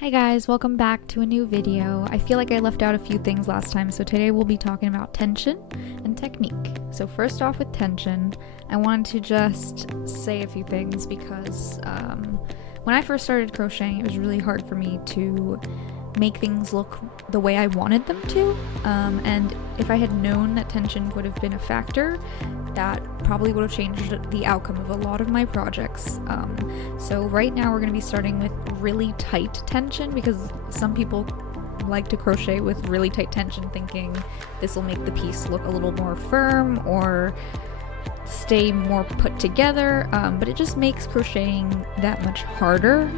Hi guys, welcome back to a new video. I feel like I left out a few things last time, so today we'll be talking about tension and technique. So first off with tension, I wanted to just say a few things because when I first started crocheting, it was really hard for me to make things look the way I wanted them to, and if I had known that tension would have been a factor, that probably would have changed the outcome of a lot of my projects. So right now we're going to be starting with really tight tension because some people like to crochet with really tight tension thinking this will make the piece look a little more firm or stay more put together, but it just makes crocheting that much harder.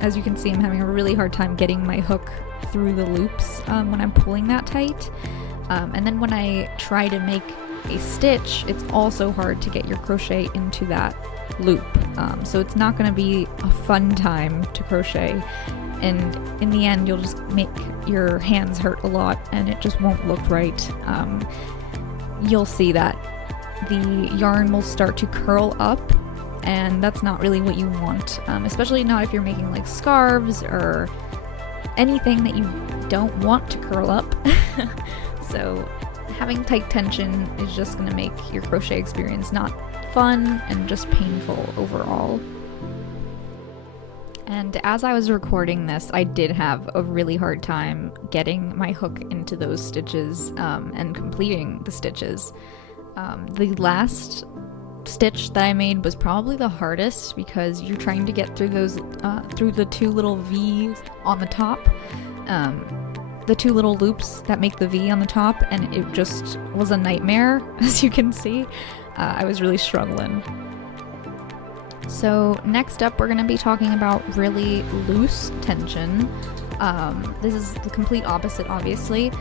As you can see, I'm having a really hard time getting my hook through the loops when I'm pulling that tight, and then when I try to make a stitch, it's also hard to get your crochet into that loop, so it's not going to be a fun time to crochet, and in the end you'll just make your hands hurt a lot and it just won't look right. You'll see that the yarn will start to curl up, and that's not really what you want, especially not if you're making like scarves or anything that you don't want to curl up. So having tight tension is just going to make your crochet experience not fun and just painful overall. And as I was recording this, I did have a really hard time getting my hook into those stitches and completing the stitches. The last stitch that I made was probably the hardest because you're trying to get through those through the two little V's on the top, the two little loops that make the V on the top, and it just was a nightmare. As you can see, I was really struggling. So next up we're going to be talking about really loose tension. This is the complete opposite, obviously.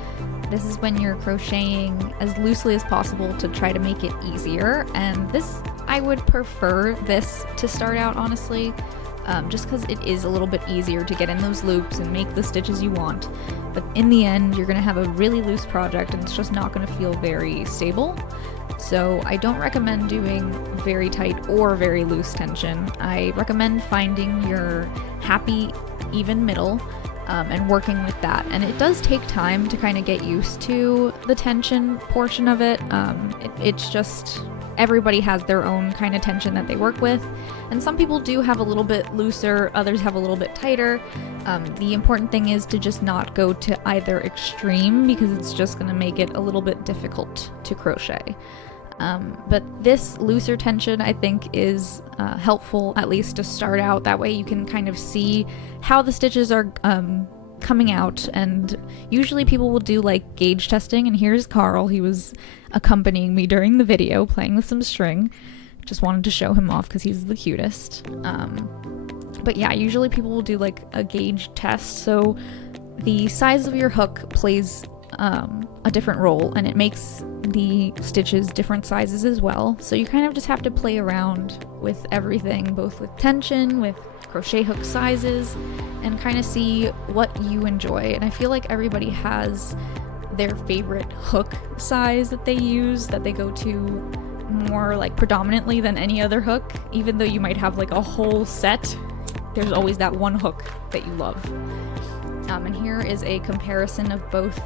This is when you're crocheting as loosely as possible to try to make it easier, and this, I would prefer this to start out, honestly, just because it is a little bit easier to get in those loops and make the stitches you want, but in the end you're going to have a really loose project and it's just not going to feel very stable. So I don't recommend doing very tight or very loose tension. I recommend finding your happy even middle, and working with that, and it does take time to kind of get used to the tension portion of it. It's just everybody has their own kind of tension that they work with, and some people do have a little bit looser, others have a little bit tighter. The important thing is to just not go to either extreme because it's just going to make it a little bit difficult to crochet. But this looser tension I think is helpful, at least to start out. That way you can kind of see how the stitches are coming out, and usually people will do like gauge testing, and here's Carl. He was accompanying me during the video playing with some string. Just wanted to show him off because he's the cutest. But yeah, usually people will do like a gauge test, so the size of your hook plays a different role, and it makes the stitches different sizes as well, so you kind of just have to play around with everything, both with tension, with crochet hook sizes, and kind of see what you enjoy. And I feel like everybody has their favorite hook size that they use, that they go to more like predominantly than any other hook. Even though you might have like a whole set, there's always that one hook that you love. And here is a comparison of both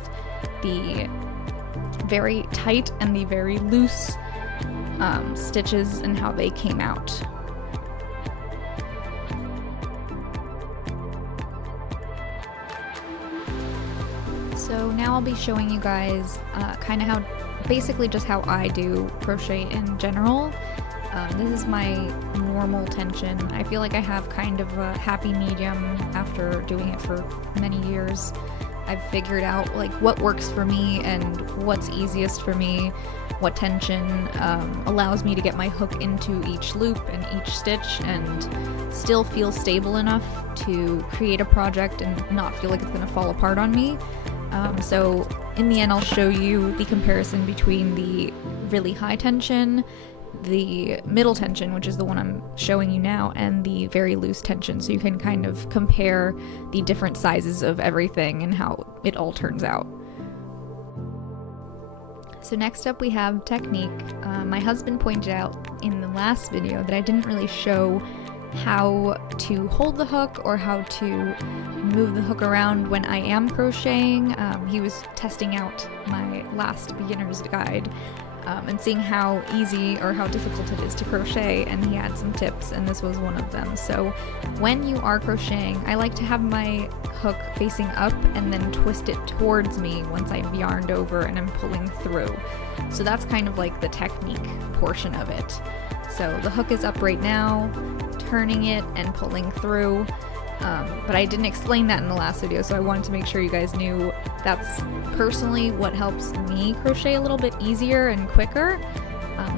the very tight and the very loose stitches and how they came out. So now I'll be showing you guys kind of how, basically just how I do crochet in general. This is my normal tension. I feel like I have kind of a happy medium after doing it for many years. I've figured out like what works for me and what's easiest for me, what tension allows me to get my hook into each loop and each stitch and still feel stable enough to create a project and not feel like it's going to fall apart on me. So in the end I'll show you the comparison between the really high tension, the middle tension, which is the one I'm showing you now, and the very loose tension, so you can kind of compare the different sizes of everything and how it all turns out. So next up we have technique. My husband pointed out in the last video that I didn't really show how to hold the hook or how to move the hook around when I am crocheting. He was testing out my last beginner's guide and seeing how easy or how difficult it is to crochet, and he had some tips, and this was one of them. So when you are crocheting, I like to have my hook facing up and then twist it towards me once I've yarned over and I'm pulling through. So that's kind of like the technique portion of it. So the hook is up right now, turning it and pulling through. But I didn't explain that in the last video, so I wanted to make sure you guys knew that's personally what helps me crochet a little bit easier and quicker.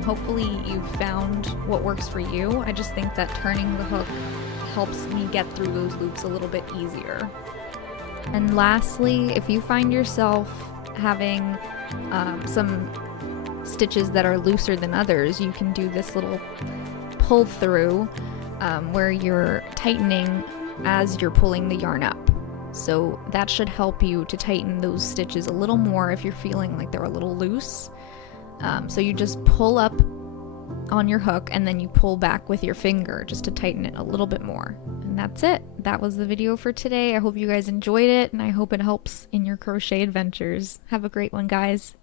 Hopefully you've found what works for you. I just think that turning the hook helps me get through those loops a little bit easier. And lastly, if you find yourself having some stitches that are looser than others, you can do this little pull through where you're tightening as you're pulling the yarn up. So that should help you to tighten those stitches a little more if you're feeling like they're a little loose. So you just pull up on your hook and then you pull back with your finger just to tighten it a little bit more. And that's it. That was the video for today. I hope you guys enjoyed it, and I hope it helps in your crochet adventures. Have a great one, guys.